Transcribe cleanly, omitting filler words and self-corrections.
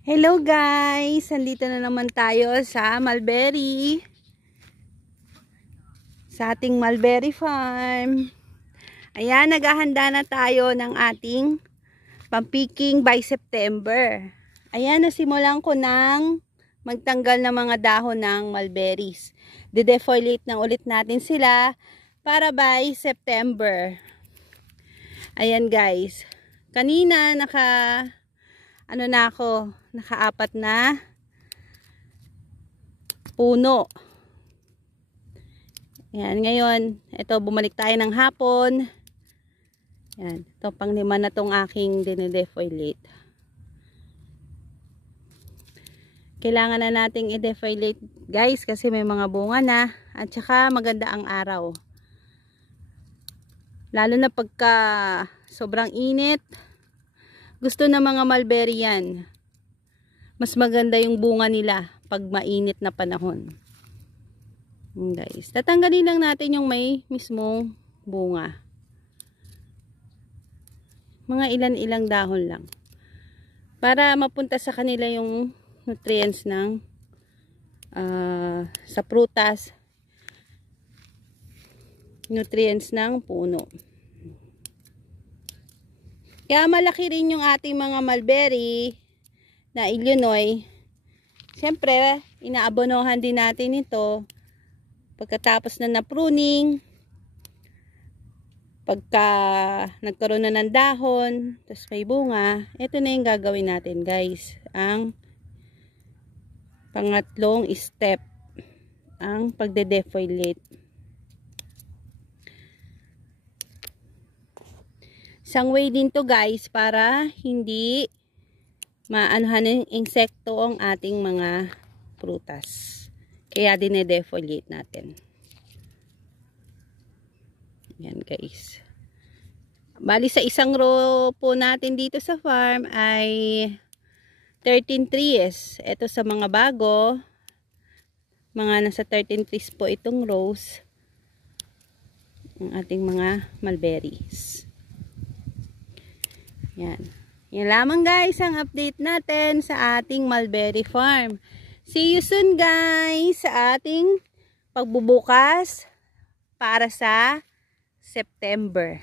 Hello guys! Nandito na naman tayo sa mulberry. Sa ating mulberry farm. Ayan, naghahanda na tayo ng ating pampiking by September. Ayan, nasimulan ko ng magtanggal ng mga dahon ng mulberries. De-defoliate na ulit natin sila para by September. Ayan guys. Kanina nakaapat na puno. Yan, ngayon, ito bumalik tayo ng hapon. Yan, ito pang-lima na tong aking dinedefoliate. Kailangan na nating i-defoliate guys kasi may mga bunga na at saka maganda ang araw. Lalo na pagka sobrang init. Gusto ng mga mulberry yan. Mas maganda yung bunga nila pag mainit na panahon. Guys, tatanggalin lang natin yung may mismong bunga. Mga ilan-ilang dahon lang. Para mapunta sa kanila yung nutrients ng sa prutas. Nutrients ng puno. Kaya malaki rin yung ating mga mulberry na Illinois. Siyempre, inaabonohan din natin ito. Pagkatapos na pruning, pagka nagkaroon na ng dahon, tapos may bunga, ito na yung gagawin natin guys. Ang pangatlong step, ang pagde-defoliate. Isang way din to guys para hindi maanuhan ng insekto ang ating mga prutas. Kaya dinedefoliate natin. Yan guys. Bali sa isang row po natin dito sa farm ay 13 trees. Ito sa mga bago. Mga nasa 13 trees po itong rows. Ang ating mga mulberries. Yan. Yan lamang guys ang update natin sa ating mulberry farm. See you soon guys sa ating pagbubukas para sa September.